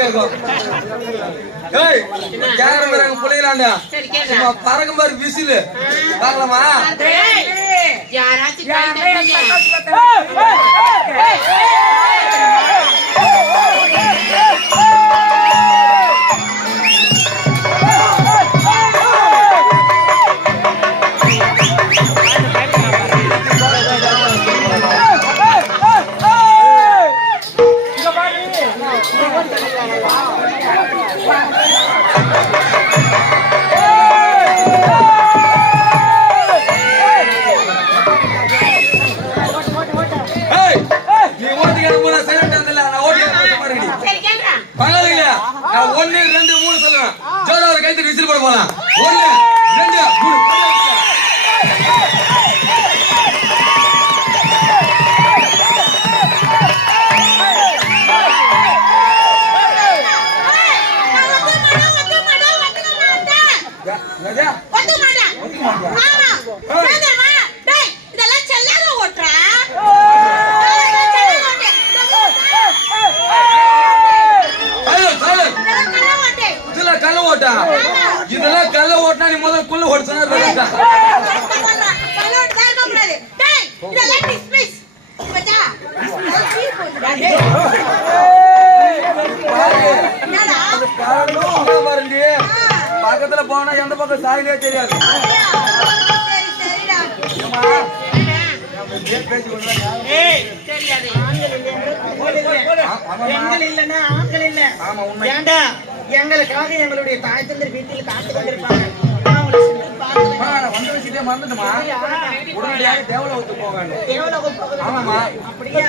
கேட்கும். பிள்ளைங்களாண்டா பறக்கும் பாரு விசிலு பார்க்கலாமா? ஒன்னு ரெண்டு மூணு சொல்லுவேன். ஜோரா ஒரு கைத்து விசில் போட போலாம். ஒன்னு ரெண்டு மூணு. இதெல்லாம் கல்ல ஓட்டினா நீ முதல்ல குள்ள ஓடுச்சா பக்கத்துல போனா எந்த பக்கம் சாயிலே தெரியாது. எங்களுக்காக எங்களுடைய தாய் தந்தை வீட்டில் காத்து கொண்டிருப்பாங்க. வந்து வச்சுட்டே மறந்துட்டுமா உடனடியாக தேவலோகத்துக்கு போக வேண்டும். ஆமாமா அப்படியே